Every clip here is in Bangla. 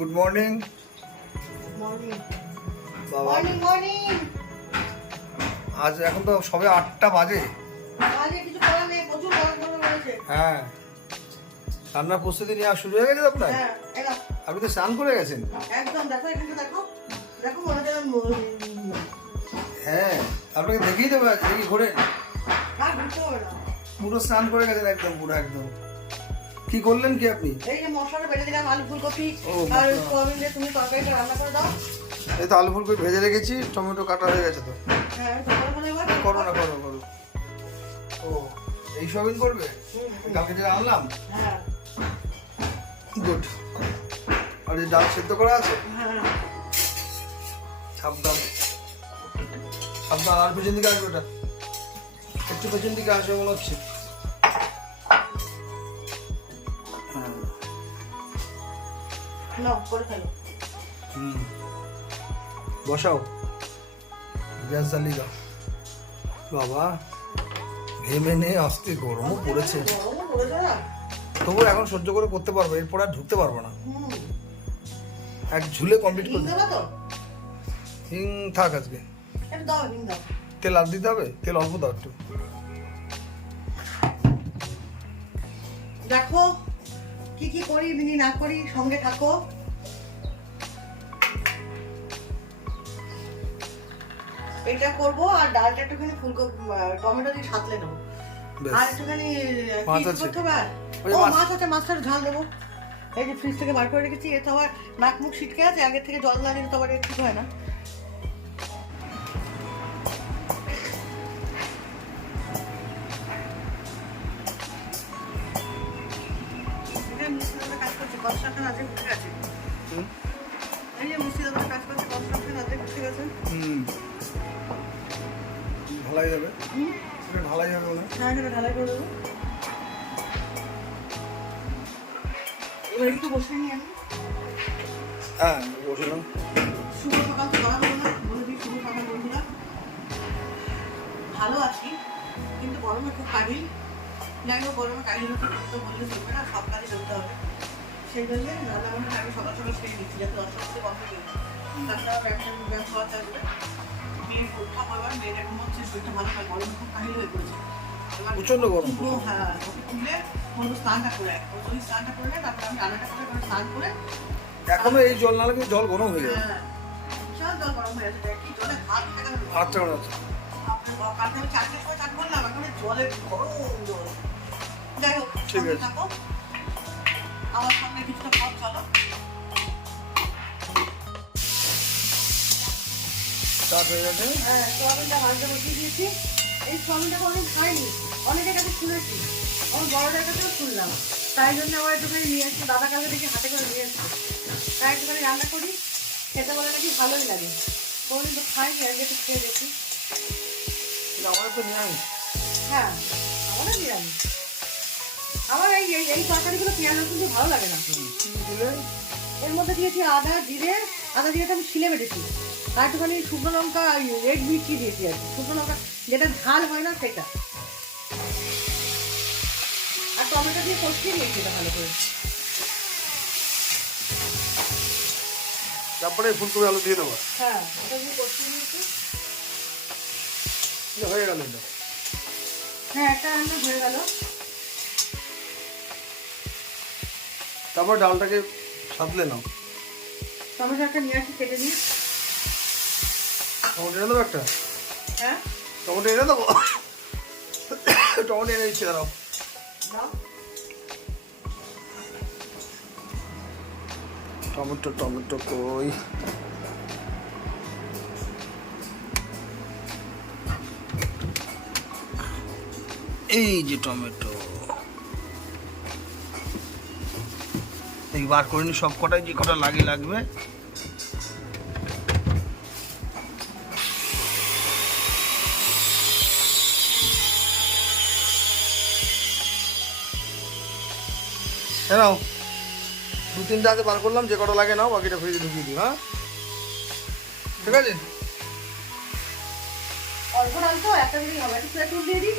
Good morning. আজ এখন তো সবে 8টা বাজে। হ্যাঁ, রান্নার প্রস্তুতি নেওয়া শুরু হয়ে গেছে আপনার? আপনি তো স্নান করে গেছেন। হ্যাঁ, আপনাকে দেখেই দেবো, দেখি ঘোরেন। পুরো স্নান করে গেছেন একদম, পুরো একদম। কি করলেন কি আপনি? এই যে মশলাটা বেটে দিলাম, আলু ফুলকপি আর সোয়াবিন দিয়ে তুমি তরকারিটা রান্না করে দাও। এই তো আলু ফুলকপি ভেজে রেখেছি, টমেটো কাটা হয়ে গেছে তো। হ্যাঁ, করো না, করো করো। ও, এই সোয়াবিন করবে? কালকে যেটা আনলাম? হ্যাঁ, গুড। আর এই ডাল সেদ্ধ করা আছে? হ্যাঁ, সাবধান সাবধান। আর পেছন দিকে আসবে, ওটা একটু পেছন দিকে আসবে মনে হচ্ছে। নাও করে ফেলো। বসাও, গ্যাস জ্বালিয়ে দাও। বাবা, ঘেমে নিয়ে আসতে গরমও পড়েছে, তবু এখন সহ্য করে করতে পারবো, এরপর আর ঢুকতে পারবো না। এক ঝুলে কমপ্লিট করে দেবো। হিং থাক আজকে। তেল আর দিতে হবে? তেল অল্প দাও একটু। দেখো কি কি করি বিনি না করি, সঙ্গে থাকো। এটা করবো আর ডালটা একটুখানি ফুলকপি টমেটো দিয়ে সাঁতলে নেবো। আর একটুখানি করতে হবে। ও মাছ আছে, মাছটা ঝাল দেবো। এই যে ফ্রিজ থেকে বার করে রেখেছি, এ তো আবার নাক মুখ ছিটকে আছে, আগে থেকে জল না দিলে তো আবার ঠিক হয় না। কাজ করছে, কনস্ট্রাকশন আছে, উঠে গেছে। এই যে মুর্শিদাবাদে কাজ করছে, কনস্ট্রাকশন আছে, উঠে গেছে। ঢালাই যাবে, ঢালাই যাবে না? হ্যাঁ, সেটা ঢালাই করে দেবো। এবার একটু বসে নিয়ে আমি। হ্যাঁ, বসলাম। শুভ সকাল তো বলা হলো না, বলে দিই শুভ সকাল বন্ধুরা। ভালো আছি, কিন্তু গরমে খুব কাহিল। যাই হোক, গরমে কাহিল তো বললে চলবে না, সব কাজে করতে হবে। সেই জন্য রান্নাবান্না আমি সকাল সকাল সেরে নিচ্ছি, যাতে 10টার মধ্যে কমপ্লিট হয়ে যায়। তাছাড়া ব্যায়াম খাওয়া থাকবে। মেয়ের পরীক্ষা করবার, মেয়ের এখন হচ্ছে শরীরটা ভালো হয়, গরমে খুব কাহিল হয়ে পড়েছে। প্রচন্ড গরম। হ্যাঁ, ওকে তুলে বলবো স্নানটা করে, ও যদি স্নানটা করে নেয়, তারপরে আমি রান্নাটা করে স্নান করে। এখনো এই জল না লাগলে জল গরম হয়ে যাবে। বিশাল জল গরম হয়ে যাচ্ছে, কি জলে হাত থেকে আচ্ছা আচ্ছা, কালকে আমি 4টার সময় চান করলাম, এখন জলে গরম জল। যাই হোক, ঠিক আছে, থাকো আমার সঙ্গে কিছুটা পথ চলো। স্টার্ট হয়ে গেছে। হ্যাঁ, সোয়াবিনটা ভাজতে বসিয়ে দিয়েছি। এই সোয়াবিনটা কোনোদিন খাইনি, অনেকের কাছে শুনেছি, আমার বড়দের কাছেও শুনলাম। তাই জন্য আমার একটুখানি নিয়ে আসছি, দাদা কাছে দেখি হাতে করে নিয়ে আসছি। তাই একটুখানি রান্না করি, খেতে বলে নাকি ভালোই লাগে। কোনোদিন তো খাইনি, আগে একটু খেয়ে দেখি। আমার তো নিরামিষ। হ্যাঁ, আমারও নিরামিষ। আমার এই তরকারিগুলো পেঁয়াজ রসুন দিয়ে ভালো লাগে না। এর মধ্যে দিয়েছি আদা জিরে, আদা জিরেটা আমি শিলে বেটেছি, আর একটুখানি শুকনো লঙ্কা রেড মির্চি দিয়েছি আর কি, শুকনো লঙ্কা যেটা ঝাল হয় না সেটা, আর টমেটো দিয়ে কষিয়ে নিয়েছি এটা ভালো করে। তারপরে ফুলকপি আলু দিয়ে দেবো। হ্যাঁ, ওটা দিয়ে কষিয়ে নিয়েছি। হয়ে গেল এটা। হ্যাঁ, একটা রান্না হয়ে গেল। তারপর ডালটাকে সাঁতলে নাও। টমেটো একটা নিয়ে আসি, কেটে নিই। টমেটো এনে দেবো একটা? হ্যাঁ, টমেটো এনে দেবো। টমেটো এনে দিচ্ছি, দাঁড়াও। টমেটো টমেটো কই? এই যে টমেটো, এই বার করে নি সব কটাই, যে কটা লাগবে। নাও, 2-3টা আছে বার করলাম, যে কটা লাগে নাও, বাকিটা ফ্রিজে ঢুকিয়ে দিও। হ্যাঁ, ঠিক আছে। অল্প ডাল তো একটা দিলেই হবে, একটু তেঁতুল দিয়ে দিই।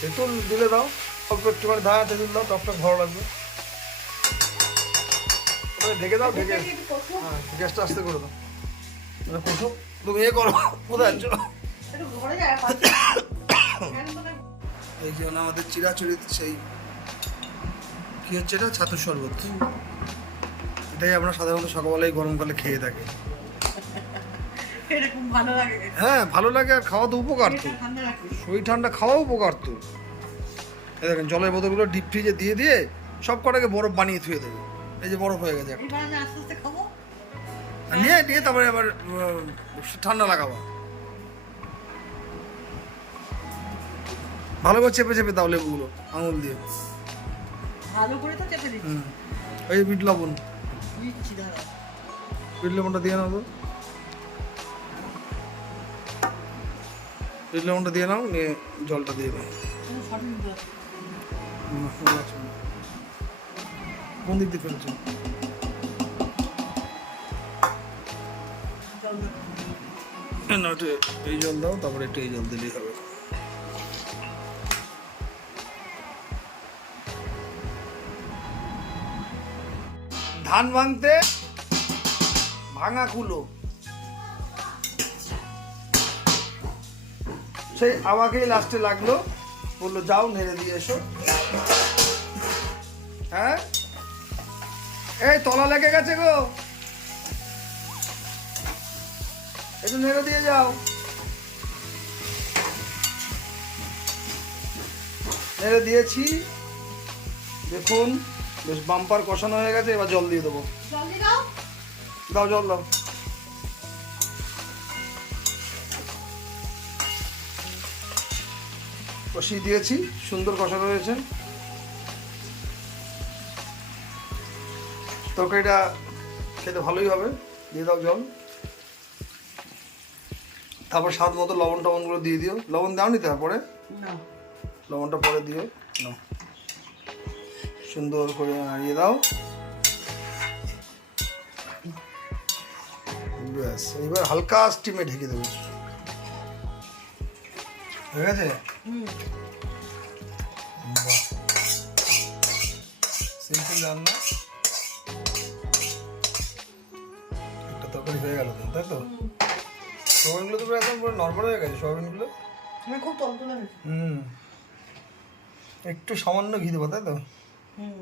তেঁতুল দিলে দাও, অল্প একটুখানি ধারা তেঁতুল দাও, টকটক ভালো লাগবে। ওটা ঢেকে দাও, ঢেকে। একটু কষো। হ্যাঁ, গ্যাসটা আস্তে করে দাও। মানে কষো, তুমি এ করো, কোথায় আছো? একটু ঘরে যায় পাশে। কেন বলে? এই যে আমাদের চিরাচরিত সেই কি হচ্ছে এটা, ছাতুর শরবত। এটাই আমরা সাধারণত সকালবেলায় গরমকালে খেয়ে থাকি। এরকম ভালো লাগে। হ্যাঁ, ভালো লাগে, আর খাওয়া তো উপকার তো। এটা ঠান্ডা রাখি। শরীর ঠান্ডা খাওয়া উপকার তো। এই দেখেন জলের বোতলগুলো ডিপ ফ্রিজে দিয়ে দিয়ে সব কটাকে বরফ বানিয়ে থুয়ে দেবে। এই যে বরফ হয়ে গেছে একটা। এবার আমি আস্তে আস্তে খাবো। আর নিয়ে নিয়ে তারপরে আবার ঠান্ডা লাগাবো। ভালো করে চেপে চেপে দাও লেবুগুলো আঙুল দিয়ে। ভালো করে তো চেপে দিচ্ছি। হুম, ওই যে বিট লবণ, দিচ্ছি দাঁড়া। বিট লবণটা দিয়ে নাও তো। বিট লবণটা দিয়ে নাও, নিয়ে জলটা দিয়ে নাও। কোনো সঠিক দিতে হবে। কোন দিক দিয়ে ফেলছো? জল দাও। না, একটু এই জল দাও, তারপরে একটু এই জল দিলেই হবে। ধান ভাঙতে ভাঙা কুলো, সেই আমাকেই লাস্টে লাগলো, বললো যাও নেড়ে দিয়ে এসো। হ্যাঁ, এই তলা লেগে গেছে গো, একটু নেড়ে দিয়ে যাও। নেড়ে দিয়েছি, দেখুন বেশ বাম্পার কষানো হয়ে গেছে। এবার জল দিয়ে দেবো। জল দিয়ে দাও। দাও, জল দাও। কষিয়ে দিয়েছি, সুন্দর কষানো হয়েছে। তরকারিটা খেতে ভালোই হবে। দিয়ে দাও জল, তারপর স্বাদ মতো লবণ টবণগুলো দিয়ে দিও। লবণ দাও নি তারপরে, না। লবণটা পরে দিও। নাও, সুন্দর করে নাড়িয়ে দাও। ব্যাস, এবার হালকা স্টিমে ঢেকে দেবো। হয়ে গেছে? হুম। বাহ, সিম্পল রান্না। একটা তরকারি হয়ে গেল তো, তাই তো? সোয়াবিনগুলো তো পুরো একদম পুরো নর্মাল হয়ে গেছে সোয়াবিনগুলো। আমার খুব তলতলে হয়েছে। হুম, একটু সামান্য ঘি দেবো, তাই তো? হুম।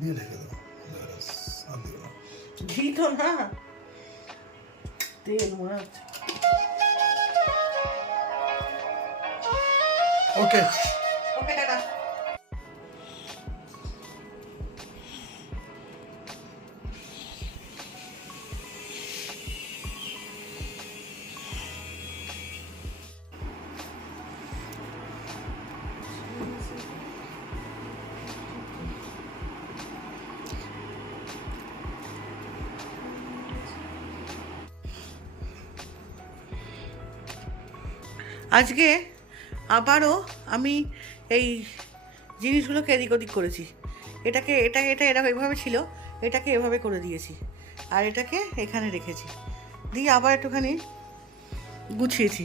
দিয়ে ঢেকে দেবো। ব্যাস, আর দিও না। ঘি তো না, তেল মনে হচ্ছে। ওকে। ওকে, টাটা। আজকে আবারও আমি এই জিনিসগুলোকে এদিক ওদিক করেছি। এটা এরকম এভাবে ছিল, এটাকে এভাবে করে দিয়েছি, আর এটাকে এখানে রেখেছি, দিয়ে আবার একটুখানি গুছিয়েছি।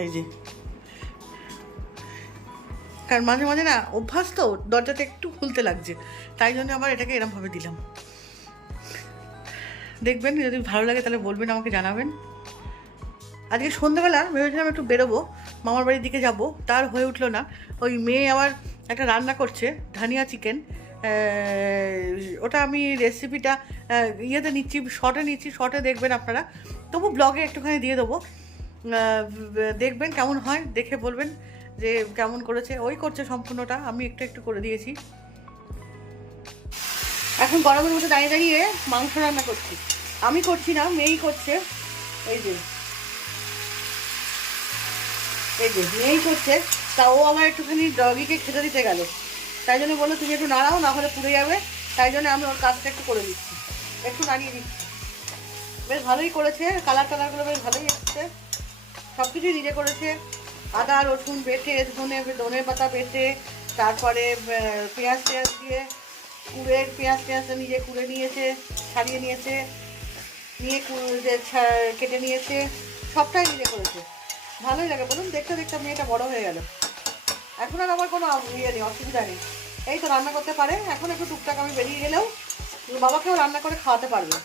এই যে, কারণ মাঝে মাঝে না অভ্যাস তো, দরজাটা একটু খুলতে লাগছে, তাই জন্য আবার এটাকে এরমভাবে দিলাম। দেখবেন, যদি ভালো লাগে তাহলে বলবেন, আমাকে জানাবেন। আজকে সন্ধ্যাবেলা ভেবেছিলাম একটু বেরোবো, মামার বাড়ির দিকে যাব, তার হয়ে উঠলো না। ওই মেয়ে আবার একটা রান্না করছে, ধানিয়া চিকেন। ওটা আমি রেসিপিটা ইয়েতে নিচ্ছি, শর্টে দেখবেন আপনারা, তবু ব্লগে একটুখানি দিয়ে দেবো। দেখবেন কেমন হয়, দেখে বলবেন যে কেমন করেছে। ওই করছে সম্পূর্ণটা, আমি একটু একটু করে দিয়েছি। এখন গরমের মধ্যে দাঁড়িয়ে দাঁড়িয়ে মাংস রান্না করছি, আমি করছি না, মেয়েই করছে। এই যে মেয়েই করছে, তা ও আমার একটুখানি ডগিকে খেতে দিতে গেল, তাই জন্য বললো তুমি একটু নাড়াও, না হলে পুড়ে যাবে। তাই জন্য আমি ওর কাজটা একটু করে দিচ্ছি, একটু নাড়িয়ে দিচ্ছি। বেশ ভালোই করেছে, কালারগুলো বেশ ভালোই এসছে। সব কিছুই নিজে করেছে, আদা রসুন বেটে, ধনে পাতা বেটে, তারপরে পেঁয়াজ দিয়ে পেঁয়াজটা নিজে কুড়ে নিয়েছে, ছাড়িয়ে নিয়েছে, নিয়ে কেটে নিয়েছে, সবটাই নিজে করেছে। ভালোই লাগে বলুন, দেখতে দেখতে মেয়েটা বড় হয়ে গেল। এখন আর আমার কোনো ইয়ে নেই, অসুবিধা নেই। এই তো রান্না করতে পারে এখন, একটু টুকটাক আমি বেরিয়ে গেলেও বাবাকেও রান্না করে খাওয়াতে পারবে।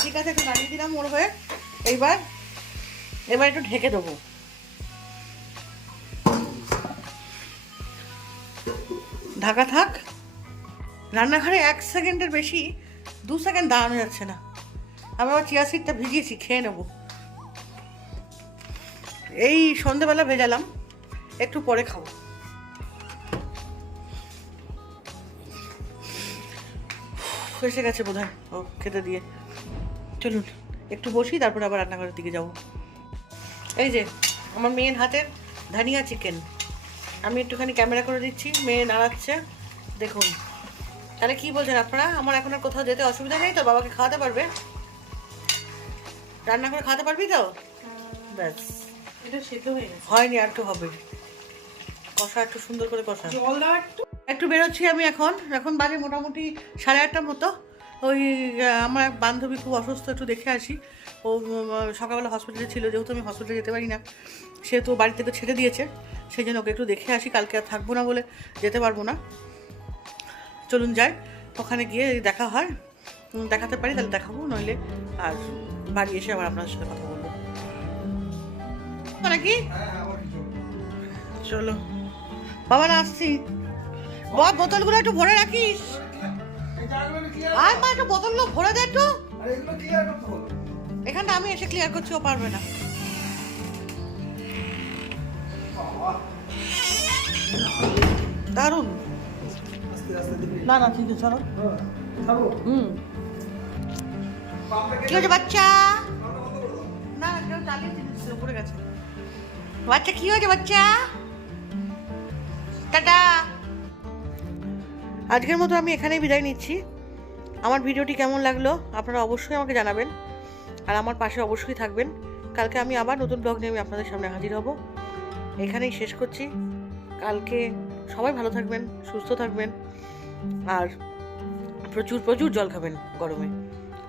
ঠিক আছে, একটু নামিয়ে দিলাম ওর হয়ে। এবার একটু ঢেকে দেবো। ঢাকা থাক। রান্নাঘরে 1 সেকেন্ডের বেশি 2 সেকেন্ড দাঁড়ানো যাচ্ছে না। আমি আবার চিয়া সিডটা ভিজিয়েছি, খেয়ে নেবো। এই সন্ধেবেলা ভেজালাম, একটু পরে খাবো। এসে গেছে বোধ হয় ও খেতে দিয়ে। চলুন একটু বসি, তারপরে আবার রান্নাঘরের দিকে যাবো। এই যে আমার মেয়ের হাতের ধানিয়া চিকেন, আমি একটুখানি ক্যামেরা করে দিচ্ছি, মেয়ে নাড়াচ্ছে দেখুন। তাহলে কি বলছেন আপনারা, আমার এখন আর কোথাও যেতে অসুবিধা নেই তো? বাবাকে খাওয়াতে পারবে, রান্না করে খাওয়াতে পারবি তো? ব্যাস, এটা সেদ্ধ হয়ে গেছে। হয়নি, আর একটু হবে। কষা একটু সুন্দর করে কষা। জল দাও একটু বেরোচ্ছি আমি এখন বাজে মোটামুটি 8:30 মতো। ওই আমার এক বান্ধবী খুব অসুস্থ, একটু দেখে আসি। ও সকালবেলা হসপিটালে ছিল, যেহেতু আমি হসপিটালে যেতে পারি না, সেহেতু বাড়ি থেকে ছেড়ে দিয়েছে, সেই জন্য ওকে একটু দেখে আসি। কালকে আর থাকবো না বলে যেতে পারবো না। চলুন যাই, ওখানে গিয়ে যদি দেখা হয়, দেখাতে পারি তাহলে দেখাবো, নইলে আর বাড়ি এসে আবার আপনার সাথে কথা বলবো নাকি। চলো বাবা, না আসছি। বোতলগুলো একটু ভরে রাখিস। আর মা একটু বোতলগুলো ভরে দে একটু। এখানটা আমি এসে ক্লিয়ার করছি, ও পারবে না। দারুণ। না না ঠিক আছে, চলো। কি হয়েছে বাচ্চা? না কেউ চালিয়ে দিচ্ছে, উপরে গেছে বাচ্চা। কি হয়েছে বাচ্চা? টাটা। আজকের মতো আমি এখানেই বিদায় নিচ্ছি। আমার ভিডিওটি কেমন লাগলো আপনারা অবশ্যই আমাকে জানাবেন, আর আমার পাশে অবশ্যই থাকবেন। কালকে আমি আবার নতুন ব্লগ নিয়ে আমি আপনাদের সামনে হাজির হব। এখানেই শেষ করছি। কালকে সবাই ভালো থাকবেন, সুস্থ থাকবেন, আর প্রচুর প্রচুর জল খাবেন গরমে।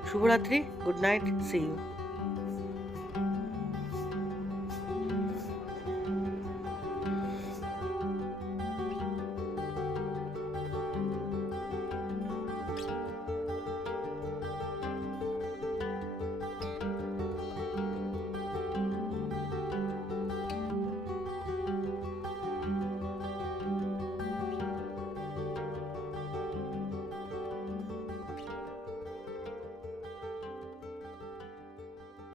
শুভরাত্রি, গুড নাইট, সি ইউ।